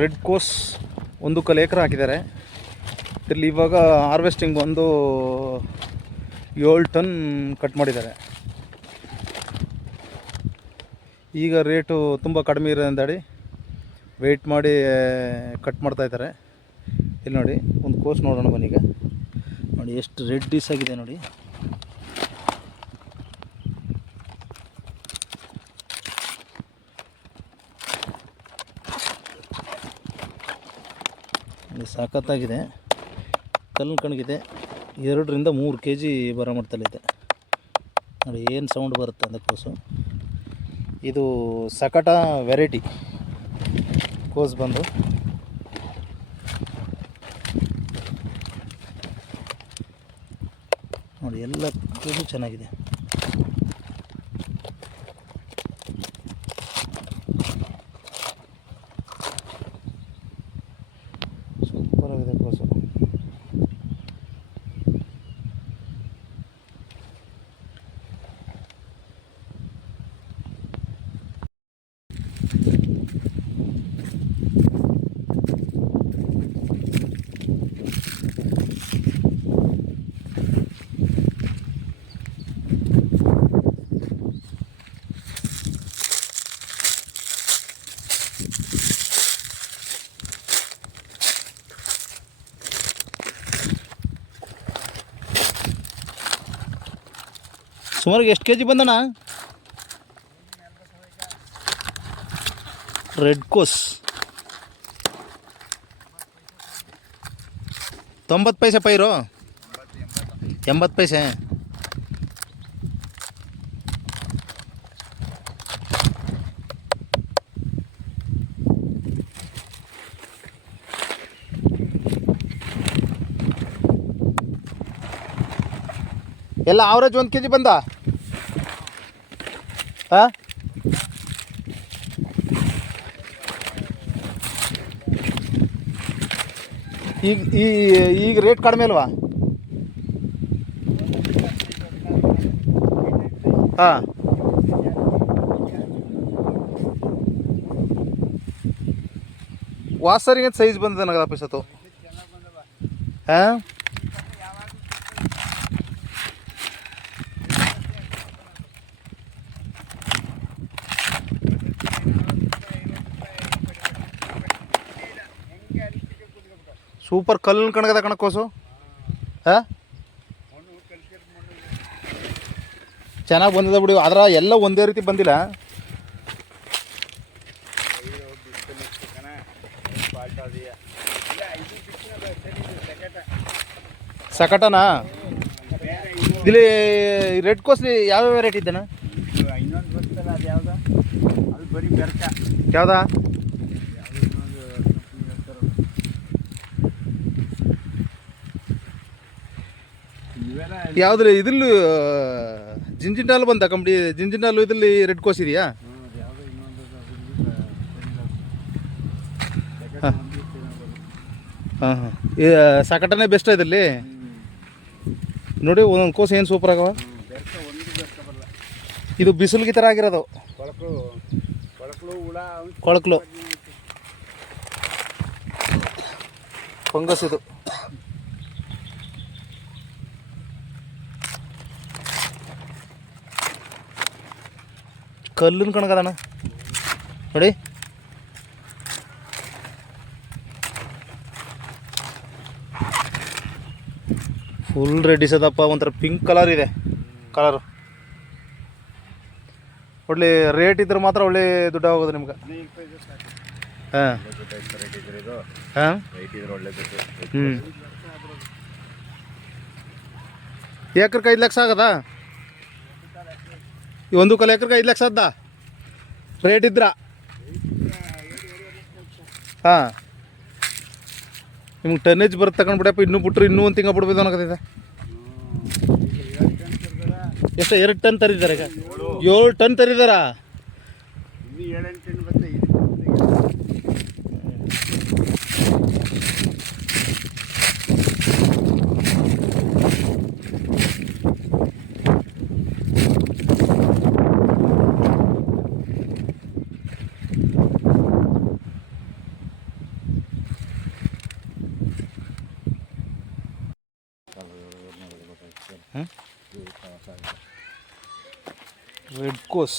Red ಕೋಸ್ 1 ಎಕರೆ ಹಾಕಿದ್ದಾರೆ. ಇದರಲ್ಲಿ ಇವಾಗ ಹಾರ್ವೆಸ್ಟಿಂಗ್ ಒಂದು 7 ಟನ್ ಕಟ್ ಮಾಡಿದ್ದಾರೆ. ಈಗ ರೇಟು ತುಂಬ ಕಡಿಮೆ ಇರೋದ್ರಿಂದಾಡಿ ವೆಯ್ಟ್ ಮಾಡಿ ಕಟ್ ಮಾಡ್ತಾಯಿದ್ದಾರೆ. ಇಲ್ಲಿ ನೋಡಿ ಒಂದು ಕೋಸ್ ನೋಡೋಣ ಬನ್ನೀಗ. ನೋಡಿ ಎಷ್ಟು ರೆಡ್ಡಿಸ್ ಆಗಿದೆ ನೋಡಿ. ಸಾಕತ್ತಾಗಿದೆ, ಕಲ್ಲು ಕಣಗಿದೆ. 2 ರಿಂದ 3 kg ಬರೋ ಮಟ್ಟದಲ್ಲಿದೆ ನೋಡಿ. ಏನು ಸೌಂಡ್ ಬರುತ್ತೆ ಅಂತ ಕೋಸು. ಇದು ಸಕಟ ವೆರೈಟಿ ಕೋಸ್ ಬಂದು. ನೋಡಿ ಎಲ್ಲ ಕೋಸು ಚೆನ್ನಾಗಿದೆ. ಸೂಪರ್ ಆಗಿದೆ ಕೋಸು. ಸುಮಾರು ಎಷ್ಟು kg ಬಂದಣ್ಣ ರೆಡ್ ಕೋಸ್? 90 ಪೈಸೆ ಪೈರು, 80 ಪೈಸೆ. ಎಲ್ಲ ಆವ್ರೇಜ್ 1 kg ಬಂದ. ಹಾಂ, ಈಗ ರೇಟ್ ಕಡಿಮೆ ಅಲ್ವಾ? ಹಾಂ, ವಾಸರಿಗೆ ಸೈಜ್ ಬಂದಿದೆ ನಗದ ಪೈಸತ್ತು. ಹಾಂ, ಸೂಪರ್ ಕಲ್ಲು ಕಣಗದ ಕಣಕೋಸು. ಹಾಂ, ಚೆನ್ನಾಗಿ ಬಂದಿದೆ ಬಿಡಿ. ಆದ್ರೆ ಎಲ್ಲ ಒಂದೇ ರೀತಿ ಬಂದಿಲ್ಲ. ಸಕಟನಾ? ಇಲ್ಲಿ ರೆಡ್ ಕೋಸ್ಲಿ ಯಾವ ವೆರೈಟಿ ಇದ್ದಾನ? ಯಾವ್ದಾ? ಯಾವುದ್ರಿ ಇದ್ರಲ್ಲಿ ಜಿಂಜಿಂಡಾಲ್ ಬಂದ ಕಂಪ್ನಿ? ಜಿಂಜಿಂಡಾಲು ಇದರಲ್ಲಿ ರೆಡ್ ಕೋಸ್ ಇದೆಯಾ? ಹಾಂ ಹಾಂ ಹಾಂ, ಸಕಟನೇ ಬೆಸ್ಟ್ ಇದರಲ್ಲಿ ನೋಡಿ. ಒಂದೊಂದು ಕೋಸ್ ಏನು ಸೂಪರ್ ಆಗವ. ಇದು ಬಿಸಿಲಿಗೆ ಥರ ಆಗಿರೋದು, ಕೊಳಕ್ಲು ಫಂಗಸ್ ಇದು. ಕಲ್ಲಿನ ಕಣಗದಣ್ಣ ನೋಡಿ. ಫುಲ್ ರೆಡ್ಡಿಸ್ ಅದಪ್ಪ. ಒಂಥರ ಪಿಂಕ್ ಕಲರ್ ಇದೆ ಕಲರು. ಒಳ್ಳೆ ರೇಟ್ ಇದ್ರೆ ಮಾತ್ರ ಒಳ್ಳೆ ದುಡ್ಡು ಆಗೋದು ನಿಮ್ಗೆ. ಹಾಂ ಹಾಂ, ಹ್ಞೂ. ಎಕರೆಗೆ 5 ಲಕ್ಷ ಆಗದಾ? 1 ಎಕರೆಗೆ 5 ಲಕ್ಷ ಅದ ರೇಟ್ ಇದ್ರ? ಹಾಂ, ನಿಮ್ಗೆ ಟನ್ನೇಜ್ ಬರುತ್ತೆ ತಗೊಂಡ್ಬಿಡಪ್ಪ. ಇನ್ನೂ ಬಿಟ್ರೆ ಇನ್ನೂ 1 ತಿಂಗಳು ಬಿಡ್ಬೋದು ಅನ್ನೋಕತ್ತಿದೆ. ಎಷ್ಟು 2 ಟನ್ ತರಿದ್ದಾರೆ ಈಗ? 7 ಟನ್ ತರಿದಾರಾ? ರೆಡ್ ಕೋಸ್